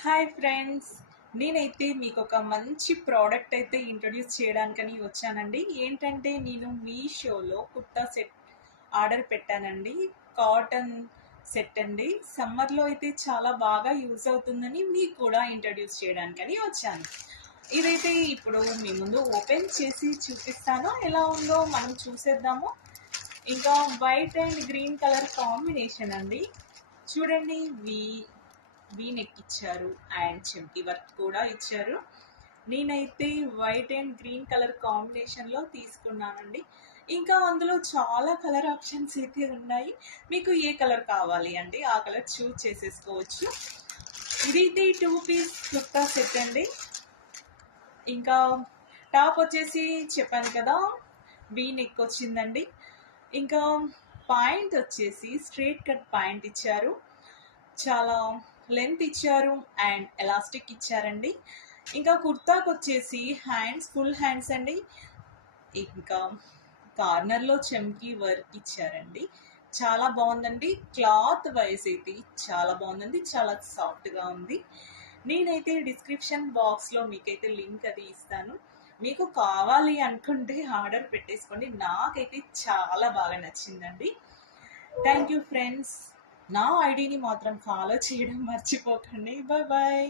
Hi friends, నేనైతే మీకు ఒక మంచి ప్రోడక్ట్ అయితే ఇంట్రొడ్యూస్ చేయడానికని వచ్చానండి. ఏంటంటే నేను మీషోలో కుర్తా సెట్ ఆర్డర్ పెట్టానండి. కాటన్ సెట్ అండి. సమ్మర్లో అయితే చాలా బాగా యూజ్ అవుతుందని మీకు కూడా ఇంట్రొడ్యూస్ చేయడానికని వచ్చాను. ఇదైతే ఇప్పుడు మీ ముందు ఓపెన్ చేసి చూపిస్తాను. ఎలా ఉందో మనం చూసేద్దాము. ఇంకా white and green colour combination అండి. చూడండి, వీ నెక్ ఇచ్చారు అండ్ చెంకి వర్క్ కూడా ఇచ్చారు. నేనైతే వైట్ అండ్ గ్రీన్ కలర్ కాంబినేషన్లో తీసుకున్నానండి. ఇంకా అందులో చాలా కలర్ ఆప్షన్స్ అయితే ఉన్నాయి. మీకు ఏ కలర్ కావాలి అంటే ఆ కలర్ చూజ్ చేసేసుకోవచ్చు. ఇదైతే 2 పీస్ కుర్తా సెట్ అండి. ఇంకా టాప్ వచ్చేసి చెప్పాను కదా, వీ నెక్ వచ్చిందండి. ఇంకా పాయింట్ వచ్చేసి స్ట్రైట్ కట్ పాయింట్ ఇచ్చారు. చాలా లెంత్ ఇచ్చారు అండ్ ఎలాస్టిక్ ఇచ్చారండి. ఇంకా కుర్తాకి వచ్చేసి హ్యాండ్స్ ఫుల్ హ్యాండ్స్ అండి. ఇంకా కార్నర్లో చెంకీ వర్క్ ఇచ్చారండి. చాలా బాగుందండి. క్లాత్ వైజ్ అయితే చాలా బాగుందండి. చాలా సాఫ్ట్గా ఉంది. నేనైతే డిస్క్రిప్షన్ బాక్స్లో మీకైతే లింక్ అది ఇస్తాను. మీకు కావాలి అనుకుంటే ఆర్డర్ పెట్టేసుకోండి. నాకైతే చాలా బాగా నచ్చిందండి. Thank you friends. నా ఐడిని మాత్రం ఫాలో చేయడం మర్చిపోకండి. Bye bye.